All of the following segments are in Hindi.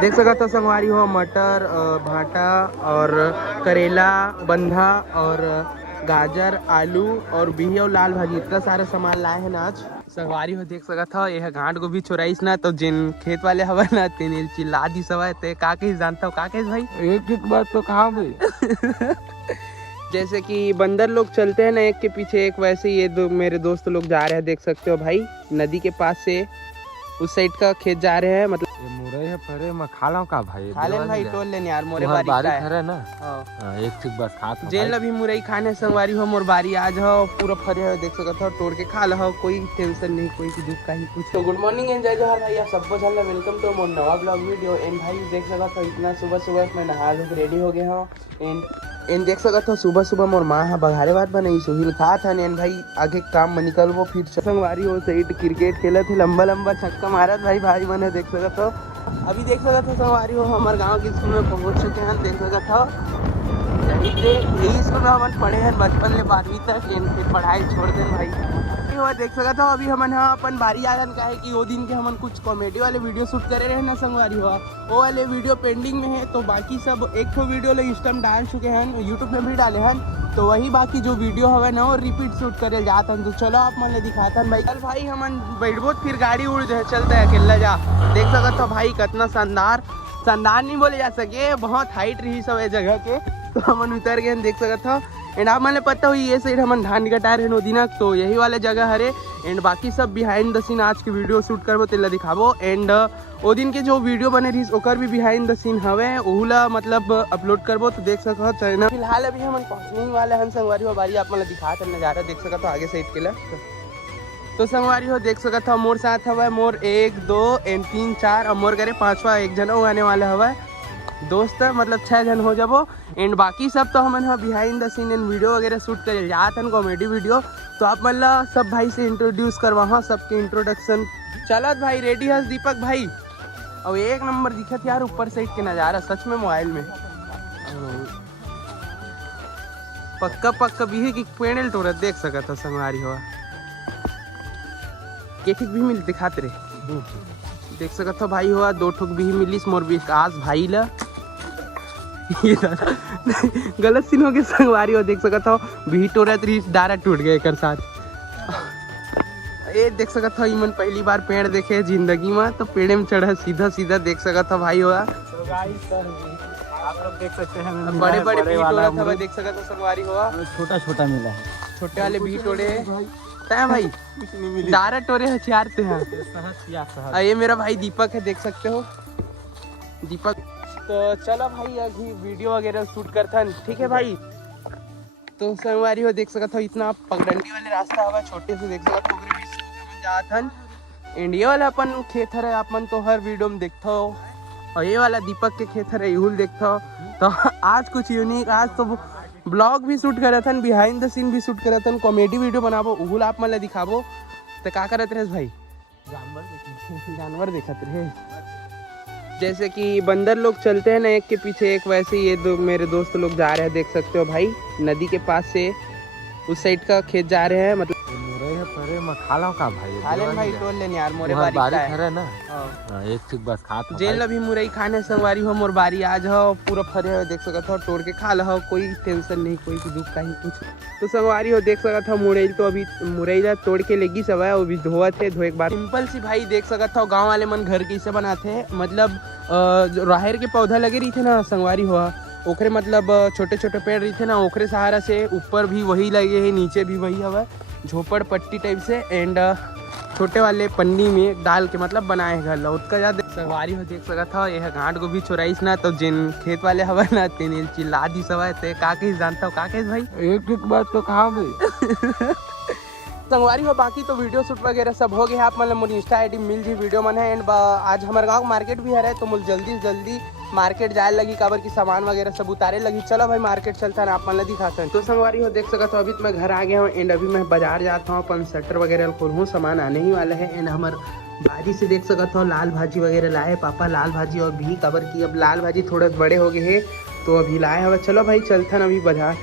देख सकते हो संगवारी हो मटर, भाटा और करेला, बंधा और गाजर, आलू और बिही और लाल भाजी, इतना सारा सामान लाए हैं ना आज। संगवारी हो देख सकत हो यह गांठ गोभी चोराइस ना, तो जिन खेत वाले हवा ना तेन चिल्ला दी सवा ते का कहिस जानता हो का कहिस भाई? एक बात तो कहा भाई जैसे कि बंदर लोग चलते हैं ना एक के पीछे एक, वैसे ये मेरे दोस्त लोग जा रहे हैं, देख सकते हो भाई नदी के पास से उस साइड का खेत जा रहे हैं। मतलब ये मुरई है परे मैं खा लाऊं का भाई? खा लेन भाई, टोल लेन यार, मोरे बारी बारी है ना। हाँ। एक ठीक बस खा तो जेल अभी मुरई खाने संगवारी हो, मोर बारी आज हो, पूरा फरे हो देख सकते हो, तोड़ के खा लो, कोई टेंशन नहीं, कोई की दुख का ही कुछ। तो गुड मॉर्निंग एंड जय जोहार भाई, आप सबको चलना वेलकम टू मोर नवा ब्लॉग वीडियो। एंड भाई देख सकते हो इतना सुबह सुबह मैं नहा धो रेडी हो गया हूँ। एंड देख सकते हो सुबह सुबह मोर माँ है बघारे बात बनाई सुहिल खा था। एंड भाई आगे काम में निकल वो फिर संगवारी हो सही क्रिकेट खेला थे, लंबा लंबा छक्का मारा भाई मैंने देख सकते हो। अभी देख सकते हो संगवारी हो हमारे गाँव के स्कूल में पहुँच चुके हैं, देख सकते हो यही स्कूल में हम पढ़े हैं बचपन ले 12वीं तक। फिर पढ़ाई छोड़ दें भाई हुआ देख सकता हो। अभी हमन अपन बारी आदन का है कि वो दिन के हमन कुछ कॉमेडी वाले वीडियो शूट करे रहे ना संगवारी हुआ, वो वाले वीडियो पेंडिंग में है। तो बाकी सब एक तो वीडियो ले इंस्टाग्राम डाल चुके हैं, यूट्यूब में भी डाले हैं, तो वही बाकी जो वीडियो हवे ना वो रिपीट शूट करे जाता हूँ। तो चलो आप मन दिखाता भाई। कल भाई हमन बैठबो फिर गाड़ी उड़ जाए चलते है अकेला जा, देख सकते हो भाई कितना शानदार नहीं बोले जा सके, बहुत हाइट रही सब जगह के। तो हमन उतर गए देख सकते हो। एंड आप मैंने पता हुई ये साइड हमन धान कटा रहे नो दिनक, तो यही वाले जगह हरे। एंड बाकी सब बिहाइंड द सीन आज के वीडियो शूट करबो तेला दिखाबो। एंड वो दिन के जो वीडियो बने रही ओकर भी बिहाइंड द सीन हवे, ओहुला मतलब अपलोड करबो, तो देख सकते हो चैनल। फिलहाल अभी हमन पहुंचने ही वाले हैं संगवारी हो बारी, आप मतलब दिखाते नजारा देख सकते हो आगे साइड के लिए। तो संगवारी हो देख सकते हो मोर साथ हवा मोर 1 2 एंड 3 4 और मोर करे 5वां एक जन आने वाला हवा दोस्त, मतलब 6 जन हो जाबो। एंड बाकी सब तो हमन behind the scene and video वगैरह शूट करे जाते हैं कॉमेडी वीडियो। तो आप मतलब सब भाई से इंट्रोड्यूस करवा सबके इंट्रोडक्शन। चलत भाई रेडी है दीपक भाई, और एक नंबर दिखत यार ऊपर साइड के नज़ारा सच में मोबाइल में पक्का भी की पेड़ल तोड़ देख सकता संगवारी हो एक भी मिल दिखाते रहे देख सकते हो भाई हुआ 2 ठोक भी मिलीस मोर विकास भाई ला गलत सीन हो गया संगवारी हो देख सकता हो भी टोरत रही डारा टूट गए एक साथ। ये देख सकता हो इमन पहली बार पेड़ देखे जिंदगी में, तो पेड़ में चढ़ा सीधा देख सकता हो भाई हुआ। आप लोग देख सकते हैं बड़े भी टोरा था देख सकता हो संगवारी हुआ, छोटा मिला है, छोटे वाले भी टोड़े भाई डारा टोरे हथियार से हैं। ये मेरा भाई दीपक है देख सकते हो दीपक। तो चलो भाई अभी वीडियो वगैरह शूट करता है, ठीक है भाई। तो संगवारी हो देख सकते हो इतना पगडंडी वाले रास्ता होगा छोटे से देख सकते हो जाता। एंड ये वाला अपन खेत है अपन तो हर वीडियो में देखता हो, और ये वाला दीपक के खेत है यूल देखता हो। तो आज कुछ यूनिक, आज तो ब्लॉग भी शूट करा था, बिहाइंड द सीन भी शूट करा था, कॉमेडी वीडियो बनाबो उहुल आप मतलब दिखाबो। तो क्या करत रहे भाई? जानवर देखत रहे। जैसे कि बंदर लोग चलते हैं ना एक के पीछे एक, वैसे ये मेरे दोस्त लोग जा रहे हैं देख सकते हो भाई नदी के पास से उस साइड का खेत जा रहे हैं। मतलब मुरई है परे मैं खा लाऊं का भाई? खा लेन भाई, टोल लेन यार, मोरे बारी है ना। एक ठीक बस खा तो जेल अभी मुरई खाने संगवारी हो, मोर बारी आज हो, पूरा फरे हो देख सकते हो, तोड़ के खा लो, कोई टेंशन नहीं, कोई की दुख का ही कुछ। तो संगवारी हो देख सकते हो मुरई तो अभी मुरई तोड़ के लेगी सब है, वो भी धोए थे, धोए एक बार सिंपल सी भाई देख सकते हो। गाँव वाले मन घर कैसे बनाते, मतलब राहर के पौधा लगे रही थे ना संगवारी हुआ, ओखरे मतलब छोटे छोटे पेड़ रही थे ना, ओखरे सहारा से ऊपर भी वही लगे है, नीचे भी वही हवा झोपड़ पट्टी टाइप से। एंड छोटे वाले पन्नी में डाल के मतलब बनाए घर ला उसका याद संगवारी हो देख सकता था। यह गांठ गोभी चोराइस ना, तो जिन खेत वाले हवा ना तेन चिल्ला दी सवा ते का कहिस जानता हो का कहिस भाई? एक बात तो कहा भाई संगवारी हो। बाकी तो वीडियो शूट वगैरह सब हो गया, आप मतलब मुझे इंस्टा आईडी मिल जी वीडियो मन है। एंड आज हमारे गांव मार्केट भी है, तो मुझे जल्दी से जल्दी मार्केट जाए लगी, काबर की सामान वगैरह सब उतारे लगी। चलो भाई मार्केट चलता है, आप मतलब दिखाते हैं। तो संगवारी हो देख सकते हो अभी तो मैं घर आ गया हूँ। एंड अभी मैं बाजार जाता हूँ, अपन शटर वगैरह खोलूँ, सामान आने ही वाला है। एंड हमारे भाजी से देख सकते हो लाल भाजी वगैरह लाए पापा, लाल भाजी और भी काबर की अब लाल भाजी थोड़े बड़े हो गए हैं, तो अभी लाए हवा। चलो भाई चलता ना अभी बाजार।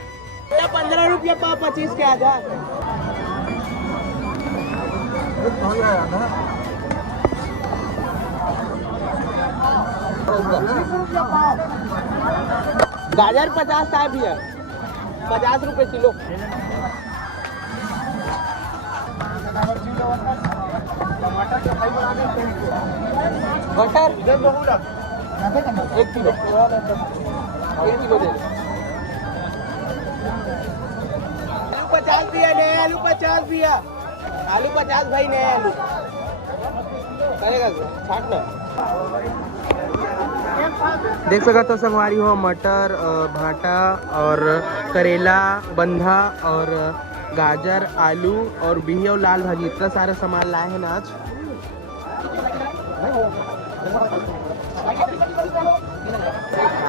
15 रुपया 25 के आधा गाजर 50 है भैया, 50 रुपए किलो। मटर 1 किलो, 1 किलो दे दो। आलू 50 भैया, नए आलू 50 भैया, आलू 50 भाई, नए आलू करेगा छाट ना। देख सकते हो संगवारी हो, मटर, भाटा और करेला, बंधा और गाजर, आलू और बिही और लाल भाजी, इतना सारा सामान लाए हैं ना आज।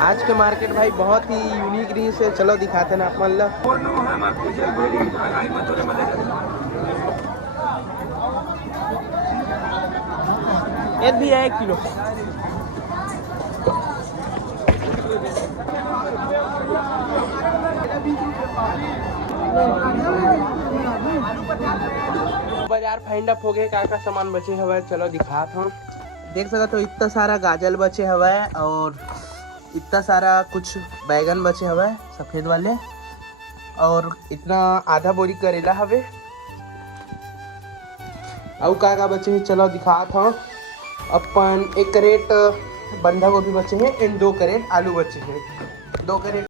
आज के मार्केट भाई बहुत ही यूनिक रही से, चलो दिखाते ना आप मतलब। एक भी है 1 किलो। बाजार फाइंड अप हो गए, का सामान बचे हुए चलो दिखात हूँ। देख सकते हो इतना सारा गाजर बचे हुए और इतना सारा कुछ बैगन बचे हुए सफेद वाले, और इतना आधा बोरी करेला हवे, और का बचे हैं चलो दिखात हूँ। अपन 1 करेट बंधा गोभी बचे हैं एंड 2 करेट आलू बचे हैं, 2 करेट